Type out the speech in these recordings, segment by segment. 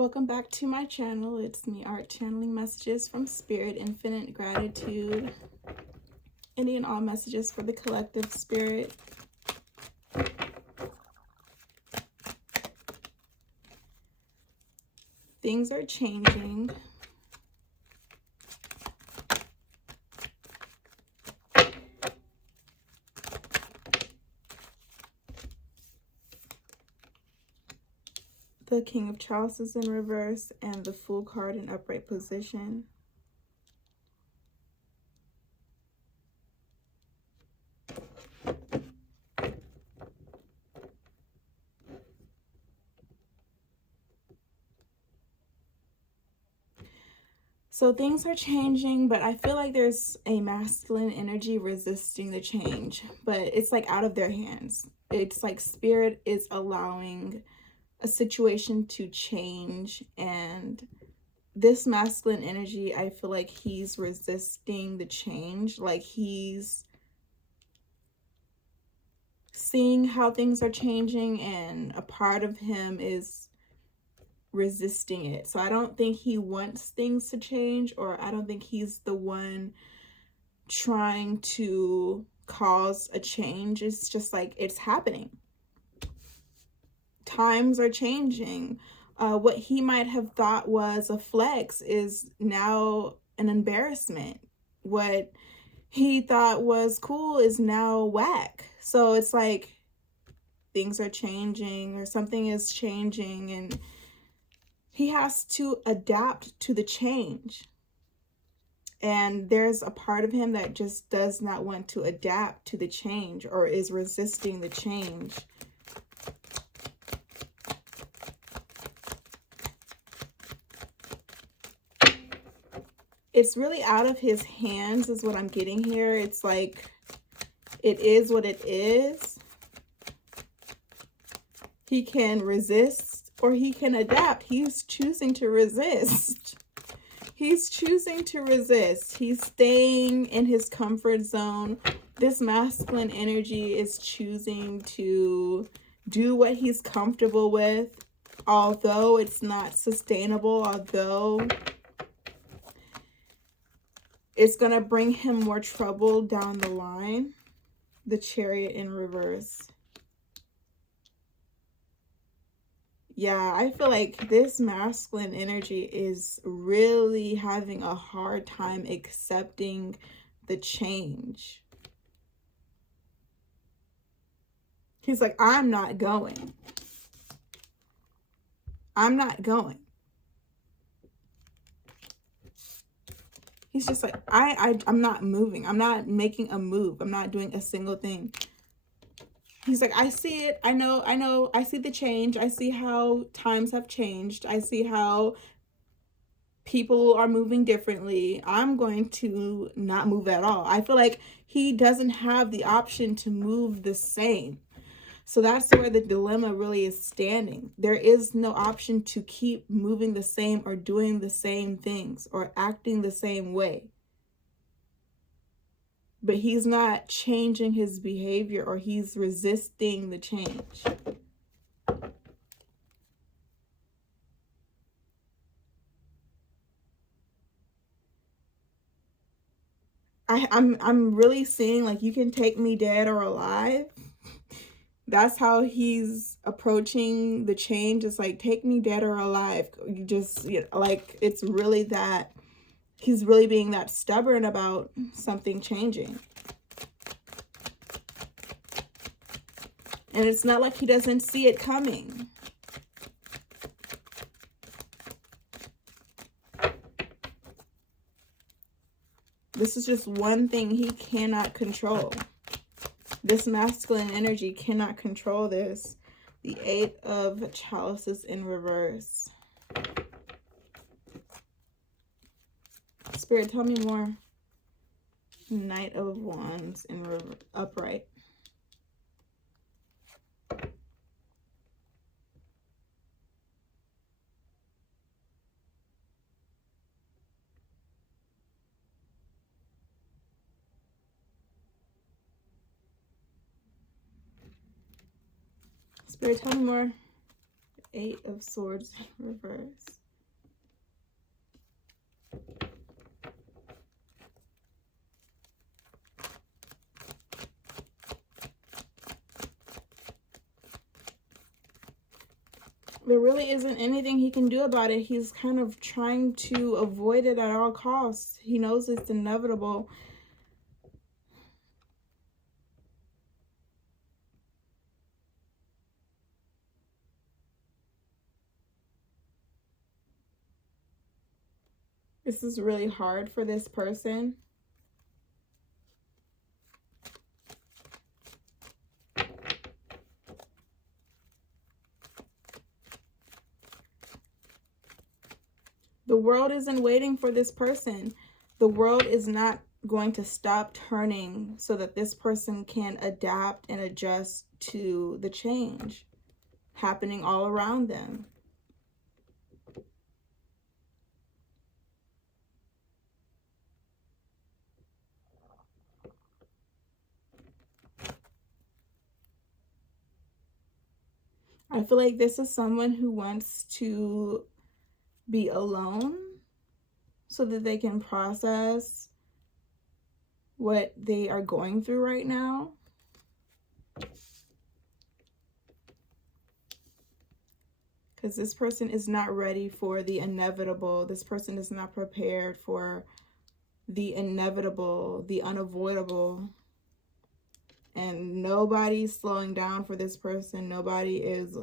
Welcome back to my channel. It's me, Art, channeling messages from Spirit, infinite gratitude, any and all messages for the collective spirit. Things are changing. The King of Chalices is in reverse and the Fool card in upright position. So things are changing, but I feel like there's a masculine energy resisting the change, but it's like out of their hands. It's like Spirit is allowing a situation to change, and this masculine energy, I feel like he's resisting the change. Like he's seeing how things are changing, and a part of him is resisting it. So I don't think he wants things to change, or I don't think he's the one trying to cause a change. It's just like it's happening. Times are changing. What he might have thought was a flex is now an embarrassment. What he thought was cool is now whack. So it's like things are changing, or something is changing, and he has to adapt to the change. And there's a part of him that just does not want to adapt to the change, or is resisting the change. It's really out of his hands is what I'm getting here. It's like, it is what it is. He can resist or he can adapt. He's choosing to resist. He's choosing to resist. He's staying in his comfort zone. This masculine energy is choosing to do what he's comfortable with, although it's not sustainable, although it's going to bring him more trouble down the line. The Chariot in reverse. Yeah, I feel like this masculine energy is really having a hard time accepting the change. He's like, I'm not going. I'm not going. He's just like, I'm not moving. I'm not making a move. I'm not doing a single thing. He's like, I see it. I know. I see the change. I see how times have changed. I see how people are moving differently. I'm going to not move at all. I feel like he doesn't have the option to move the same. So that's where the dilemma really is standing. There is no option to keep moving the same, or doing the same things, or acting the same way. But he's not changing his behavior, or he's resisting the change. I'm really seeing like, you can take me dead or alive. That's how he's approaching the change. It's like, take me dead or alive. You just, you know, like, it's really that he's really being that stubborn about something changing. And it's not like he doesn't see it coming. This is just one thing he cannot control. This masculine energy cannot control this. The Eight of Chalices in reverse. Spirit, tell me more. Knight of Wands in upright. Spirit, tell me more. Eight of Swords in reverse. There really isn't anything he can do about it. He's kind of trying to avoid it at all costs. He knows it's inevitable. This is really hard for this person. The world isn't waiting for this person. The world is not going to stop turning so that this person can adapt and adjust to the change happening all around them. I feel like this is someone who wants to be alone so that they can process what they are going through right now. Because this person is not ready for the inevitable. This person is not prepared for the inevitable, the unavoidable. And nobody's slowing down for this person. Nobody is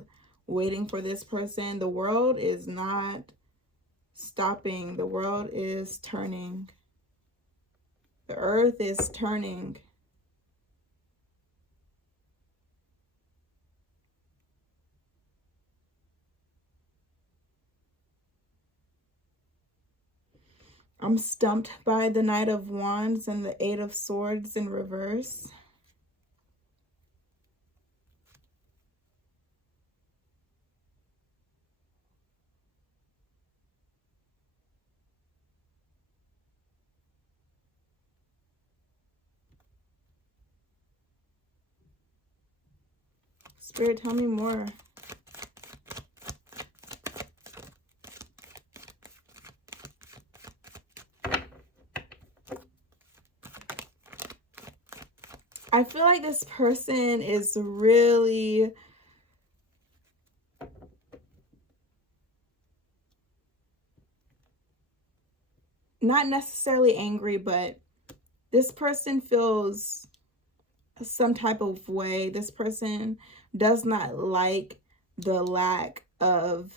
waiting for this person. The world is not stopping. The world is turning. The earth is turning. I'm stumped by the Knight of Wands and the Eight of Swords in reverse. Spirit, tell me more. I feel like this person is really not necessarily angry, but this person feels some type of way. This person does not like the lack of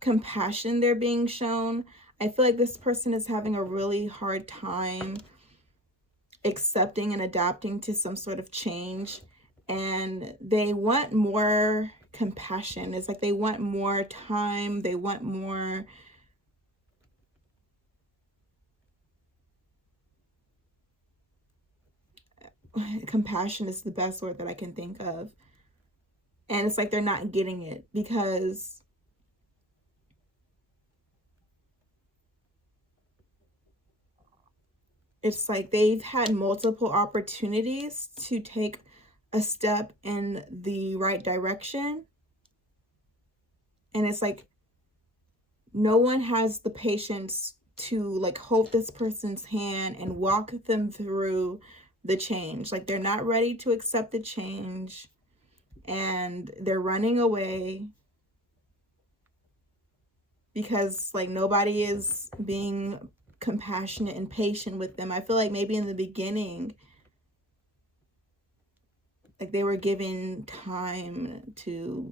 compassion they're being shown. I feel like this person is having a really hard time accepting and adapting to some sort of change, and they want more compassion. It's like they want more time, they want more compassion is the best word that I can think of. And it's like they're not getting it because it's like they've had multiple opportunities to take a step in the right direction. And it's like no one has the patience to like hold this person's hand and walk them through the change. Like they're not ready to accept the change and they're running away because like nobody is being compassionate and patient with them. I feel like maybe in the beginning, like they were given time to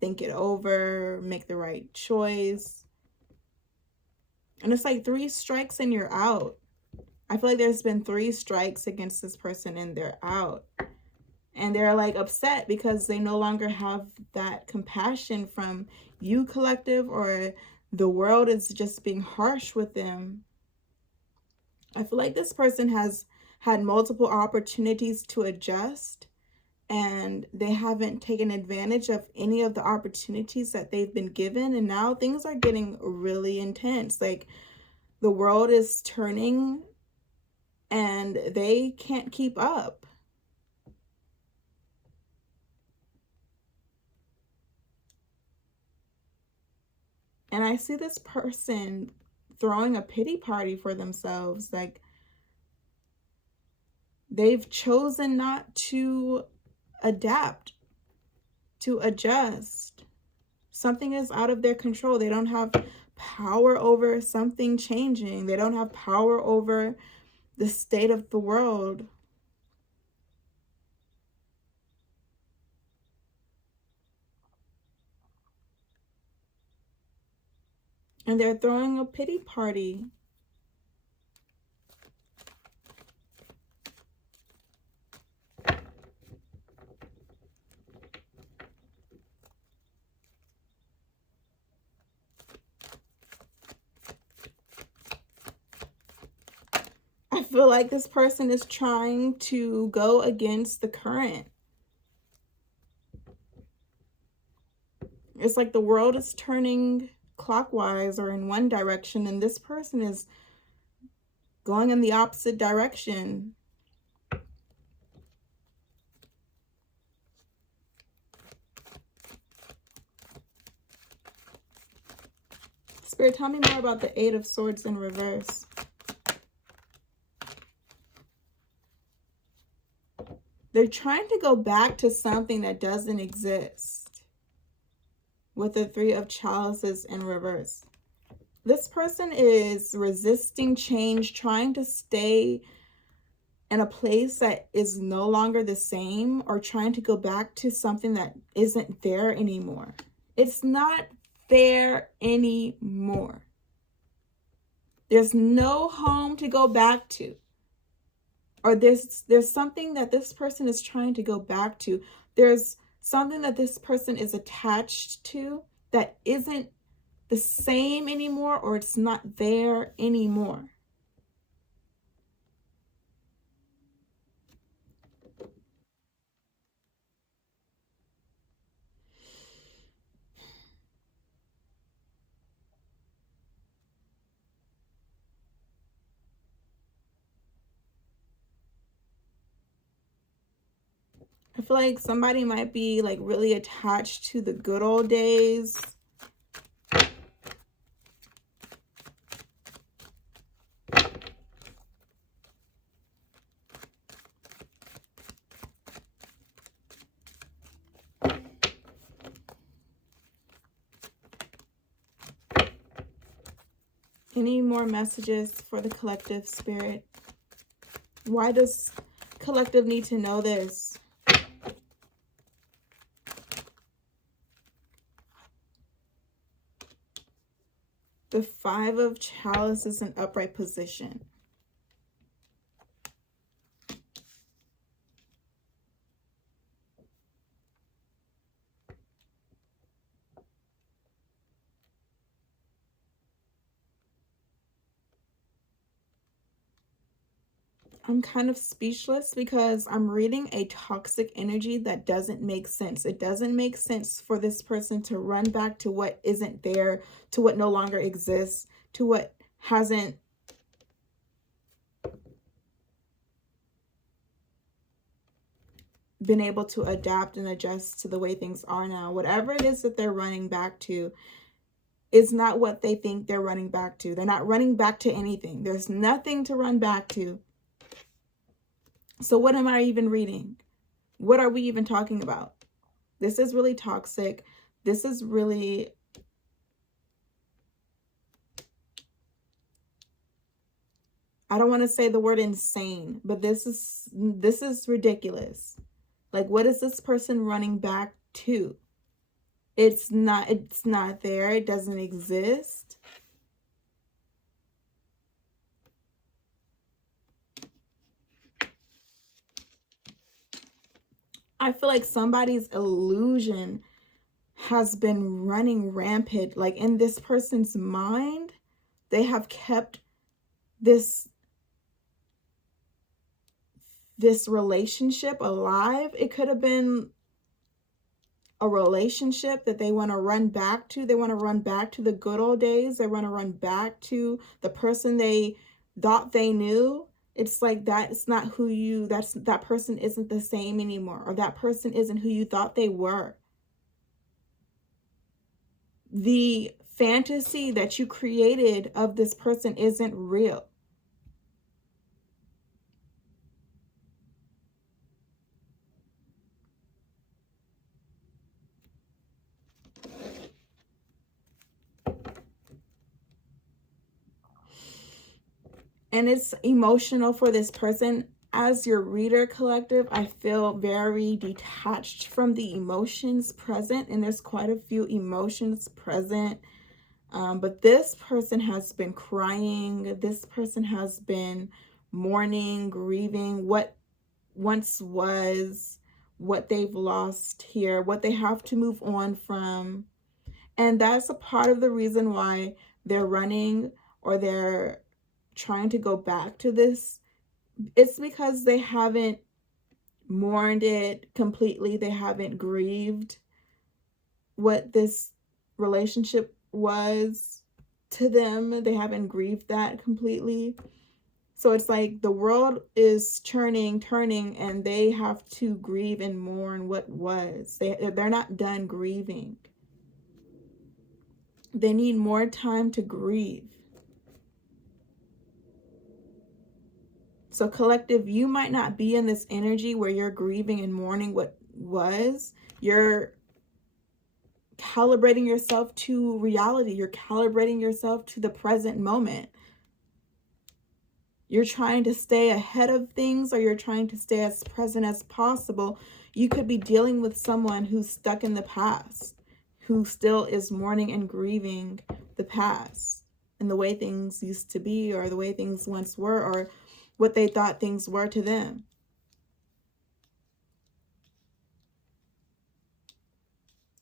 think it over, make the right choice. And it's like 3 strikes and you're out. I feel like there's been 3 strikes against this person and they're out. And they're like upset because they no longer have that compassion from you, collective, or the world is just being harsh with them. I feel like this person has had multiple opportunities to adjust and they haven't taken advantage of any of the opportunities that they've been given. And now things are getting really intense. Like the world is turning and they can't keep up. And I see this person throwing a pity party for themselves. Like, they've chosen not to adapt, to adjust. Something is out of their control. They don't have power over something changing. They don't have power over the state of the world. And they're throwing a pity party. I feel like this person is trying to go against the current. It's like the world is turning clockwise or in one direction, and this person is going in the opposite direction. Spirit, tell me more about the Eight of Swords in reverse. They're trying to go back to something that doesn't exist with the Three of Chalices in reverse. This person is resisting change, trying to stay in a place that is no longer the same, or trying to go back to something that isn't there anymore. It's not there anymore. There's no home to go back to. Or there's something that this person is trying to go back to. There's something that this person is attached to that isn't the same anymore, or it's not there anymore. I feel like somebody might be like really attached to the good old days. Any more messages for the collective, Spirit? Why does collective need to know this? The Five of Chalices in upright position. I'm kind of speechless because I'm reading a toxic energy that doesn't make sense. It doesn't make sense for this person to run back to what isn't there, to what no longer exists, to what hasn't been able to adapt and adjust to the way things are now. Whatever it is that they're running back to is not what they think they're running back to. They're not running back to anything. There's nothing to run back to. So what am I even reading? What are we even talking about? This is really toxic. This is really... I don't want to say the word insane, but this is ridiculous. Like, what is this person running back to? It's not there. It doesn't exist. I feel like somebody's illusion has been running rampant. Like, in this person's mind, they have kept this relationship alive. It could have been a relationship that they want to run back to. They want to run back to the good old days. They want to run back to the person they thought they knew. It's like that. It's not who you, that person isn't the same anymore, or that person isn't who you thought they were. The fantasy that you created of this person isn't real. And it's emotional for this person. As your reader, collective, I feel very detached from the emotions present, and there's quite a few emotions present. But this person has been crying. This person has been mourning, grieving what once was, what they've lost here, what they have to move on from. And that's a part of the reason why they're running or they're trying to go back to this. It's because they haven't mourned it completely. They haven't grieved what this relationship was to them. They haven't grieved that completely. So it's like the world is turning, and they have to grieve and mourn what was. They're not done grieving. They need more time to grieve. So collective, you might not be in this energy where you're grieving and mourning what was. You're calibrating yourself to reality. You're calibrating yourself to the present moment. You're trying to stay ahead of things, or you're trying to stay as present as possible. You could be dealing with someone who's stuck in the past, who still is mourning and grieving the past and the way things used to be, or the way things once were, or what they thought things were to them.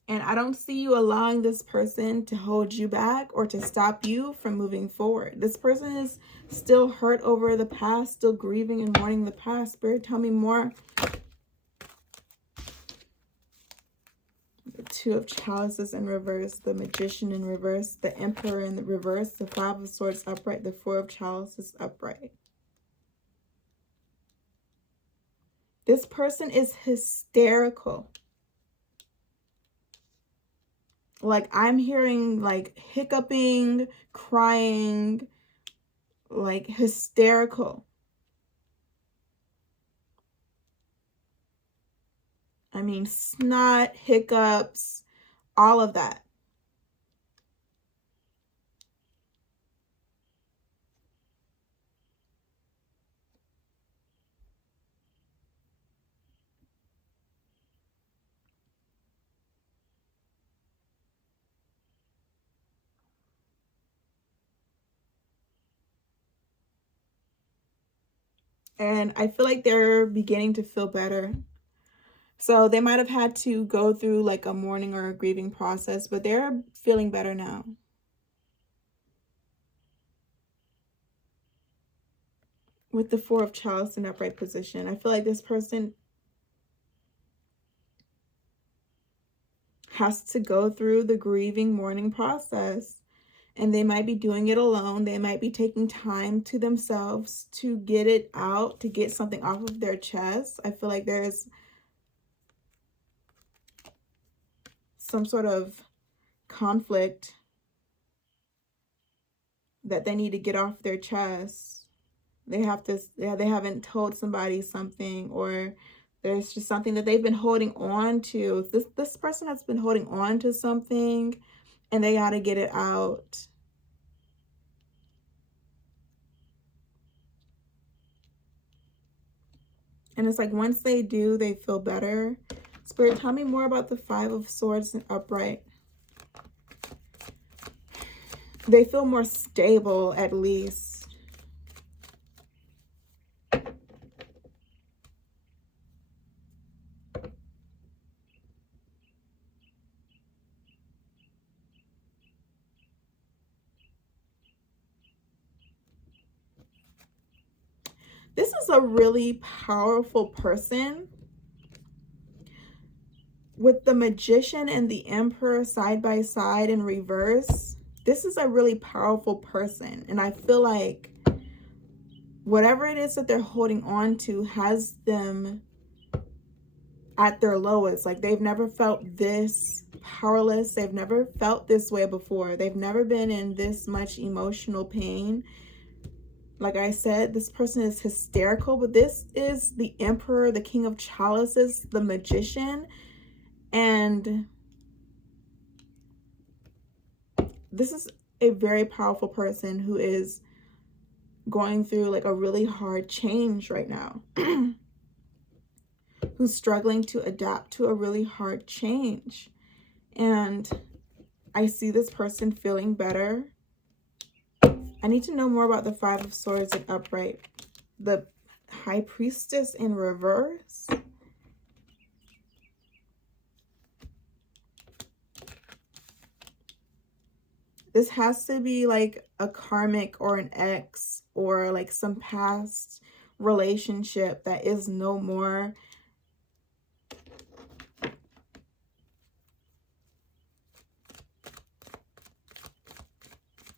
And I don't see you allowing this person to hold you back or to stop you from moving forward. This person is still hurt over the past, still grieving and mourning the past. Spirit, tell me more. The Two of Chalices in reverse, the Magician in reverse, the Emperor in the reverse, the Five of Swords upright, the Four of Chalices upright. This person is hysterical. Like, I'm hearing like hiccuping, crying, like hysterical. I mean, snot, hiccups, all of that. And I feel like they're beginning to feel better. So they might have had to go through like a mourning or a grieving process, but they're feeling better now. With the Four of Chalice in upright position, I feel like this person has to go through the grieving, mourning process. And they might be doing it alone. They might be taking time to themselves to get it out, to get something off of their chest. I feel like there's some sort of conflict that they need to get off their chest. They haven't told somebody something, or there's just something that they've been holding on to. This person has been holding on to something, and they got to get it out. And it's like once they do, they feel better. Spirit, tell me more about the Five of Swords and upright. They feel more stable, at least. This is a really powerful person. With the Magician and the Emperor side by side in reverse, this is a really powerful person. And I feel like whatever it is that they're holding on to has them at their lowest. Like, they've never felt this powerless. They've never felt this way before. They've never been in this much emotional pain. Like I said, this person is hysterical, but this is the Emperor, the King of Chalices, the Magician. And this is a very powerful person who is going through like a really hard change right now. Who's struggling to adapt to a really hard change. And I see this person feeling better. I need to know more about the Five of Swords in upright. The High Priestess in reverse. This has to be like a karmic or an ex or like some past relationship that is no more.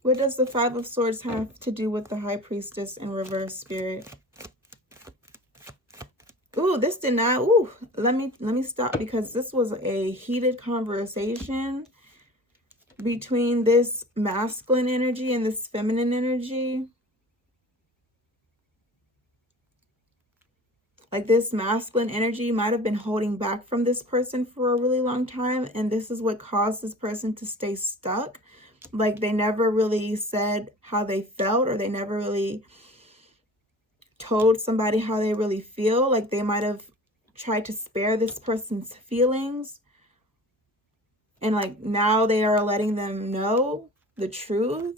What does the Five of Swords have to do with the High Priestess in reverse, Spirit? Ooh, this did not. Ooh, let me stop, because this was a heated conversation between this masculine energy and this feminine energy. Like, this masculine energy might have been holding back from this person for a really long time, and this is what caused this person to stay stuck. Like, they never really said how they felt, or they never really told somebody how they really feel. Like, they might have tried to spare this person's feelings, and like now they are letting them know the truth.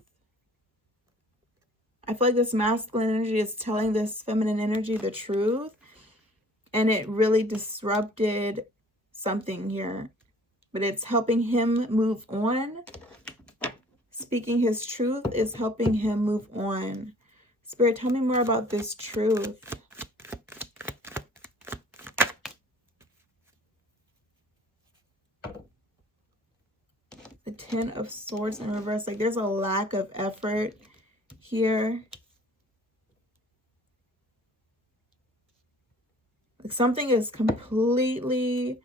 I feel like this masculine energy is telling this feminine energy the truth, and it really disrupted something here, but it's helping him move on. Speaking his truth is helping him move on. Spirit, tell me more about this truth. The Ten of Swords in reverse. Like, there's a lack of effort here. Like, something is completely,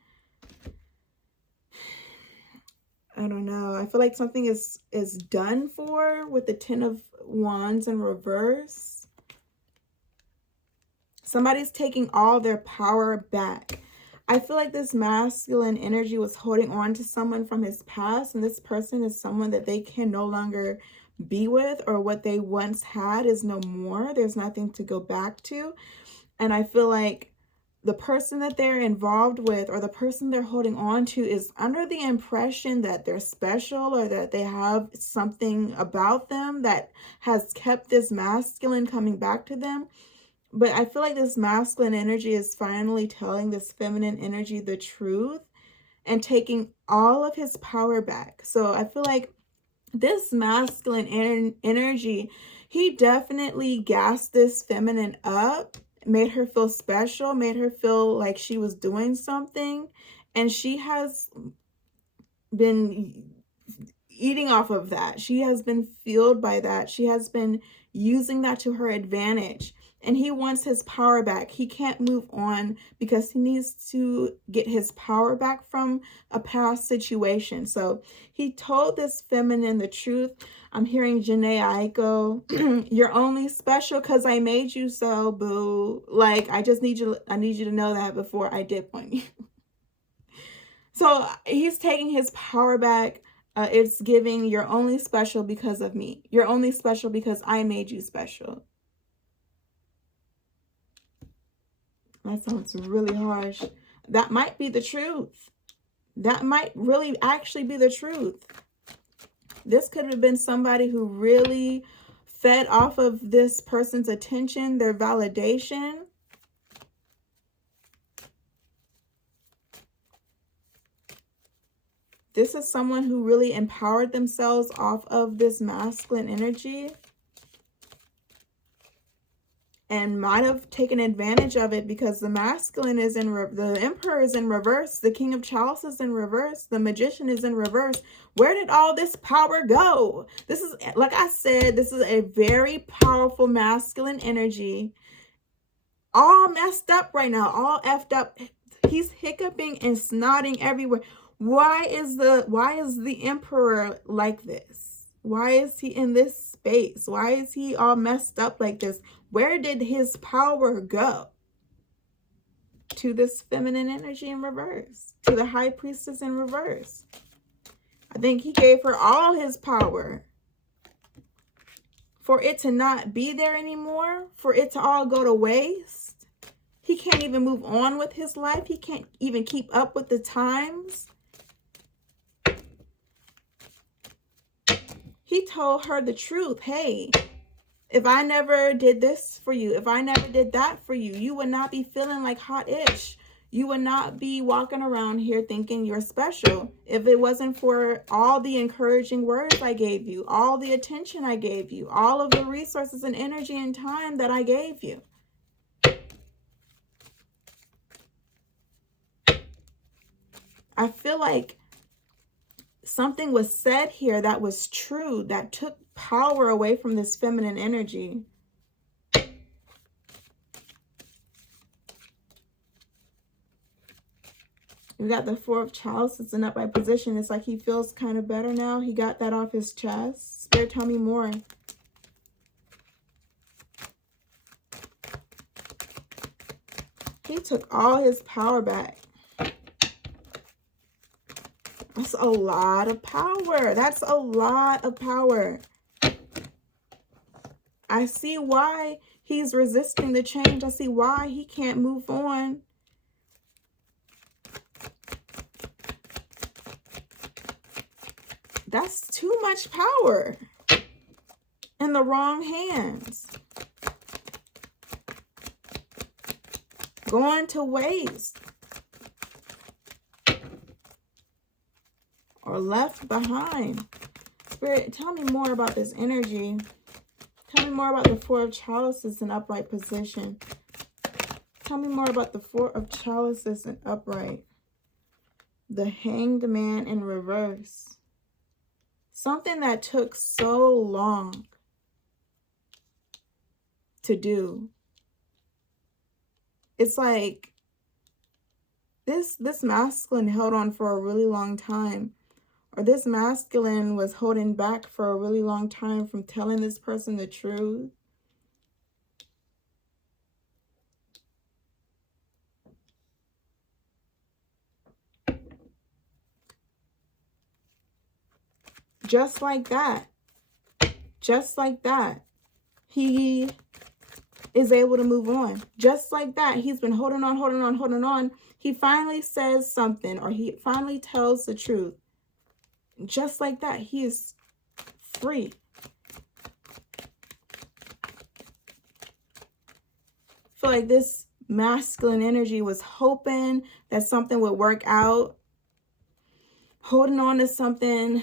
I don't know. I feel like something is done for with the Ten of Wands in reverse. Somebody's taking all their power back. I feel like this masculine energy was holding on to someone from his past, and this person is someone that they can no longer be with, or what they once had is no more. There's nothing to go back to. And I feel like the person that they're involved with, or the person they're holding on to, is under the impression that they're special, or that they have something about them that has kept this masculine coming back to them. But I feel like this masculine energy is finally telling this feminine energy the truth and taking all of his power back. So I feel like this masculine energy, he definitely gassed this feminine up, made her feel special, made her feel like she was doing something. And she has been eating off of that. She has been fueled by that. She has been using that to her advantage. And he wants his power back. He can't move on because he needs to get his power back from a past situation. So he told this feminine the truth. I'm hearing Jhené Aiko, you're only special because I made you so, boo. Like, I need you to know that before I dip on you. So he's taking his power back. It's giving, you're only special because of me. You're only special because I made you special. That sounds really harsh. That might be the truth. That might really actually be the truth. This could have been somebody who really fed off of this person's attention, their validation. This is someone who really empowered themselves off of this masculine energy and might have taken advantage of it, because the masculine is in, the Emperor is in reverse, the King of Chalices is in reverse, the Magician is in reverse. Where did all this power go? This is, like I said, this is a very powerful masculine energy. All messed up right now, all effed up. He's hiccuping and snotting everywhere. Why is the emperor like this? Why is he in this space? Why is he all messed up like this? Where did his power go? To this feminine energy in reverse, to the high priestess in reverse. I think he gave her all his power for it to not be there anymore, for it to all go to waste. He can't even move on with his life. He can't even keep up with the times. He told her the truth. Hey, if I never did this for you, if I never did that for you, you would not be feeling like hot-ish. You would not be walking around here thinking you're special if it wasn't for all the encouraging words I gave you, all the attention I gave you, all of the resources and energy and time that I gave you. I feel like something was said here that was true, that took power away from this feminine energy. We got the Four of Chalices in upright position. It's like he feels kind of better now. He got that off his chest. Spirit, tell me more. He took all his power back. That's a lot of power. That's a lot of power. I see why he's resisting the change. I see why he can't move on. That's too much power in the wrong hands. Going to waste. Or left behind. Spirit, tell me more about this energy. Tell me more about the Four of Chalices in upright position. Tell me more about the Four of Chalices in upright. The Hanged Man in reverse. Something that took so long to do. It's like this masculine held on for a really long time. Or this masculine was holding back for a really long time from telling this person the truth. Just like that. Just like that. He is able to move on. Just like that. He's been holding on, holding on, holding on. He finally says something, or he finally tells the truth. Just like that, he is free. I feel like this masculine energy was hoping that something would work out, holding on to something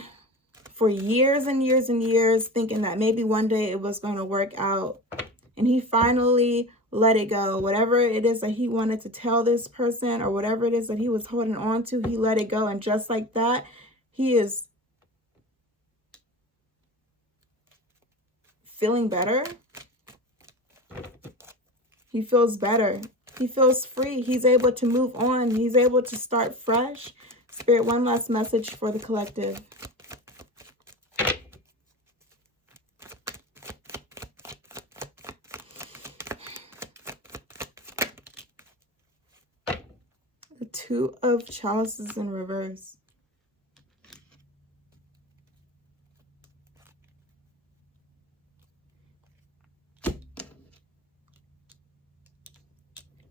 for years and years and years, thinking that maybe one day it was going to work out. And he finally let it go. Whatever it is that he wanted to tell this person, or whatever it is that he was holding on to, he let it go. And just like that, he is feeling better. He feels better. He feels free. He's able to move on. He's able to start fresh. Spirit, one last message for the collective. The Two of Chalices in reverse.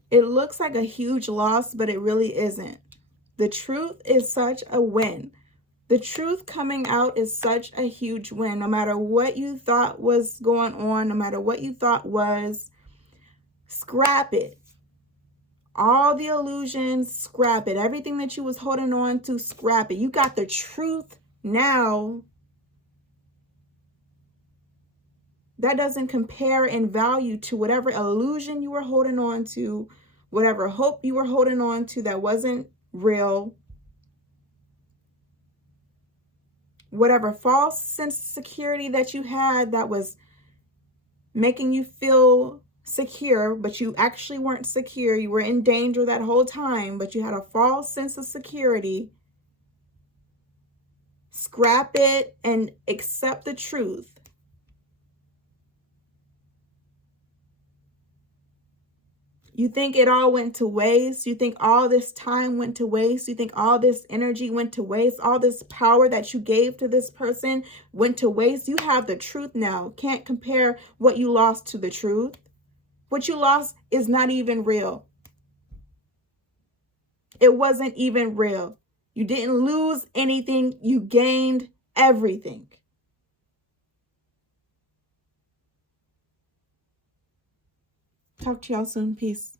It looks like a huge loss, but it really isn't. The truth is such a win. The truth coming out is such a huge win. No matter what you thought was going on, no matter what you thought was, scrap it. All the illusions, scrap it. Everything that you was holding on to, scrap it. You got the truth now. That doesn't compare in value to whatever illusion you were holding on to, whatever hope you were holding on to that wasn't real, whatever false sense of security that you had that was making you feel secure, but you actually weren't secure. You were in danger that whole time, but you had a false sense of security. Scrap it and accept the truth. You think it all went to waste? You think all this time went to waste? You think all this energy went to waste? All this power that you gave to this person went to waste? You have the truth now. Can't compare what you lost to the truth. What you lost is not even real. It wasn't even real. You didn't lose anything. You gained everything. Talk to y'all soon. Peace.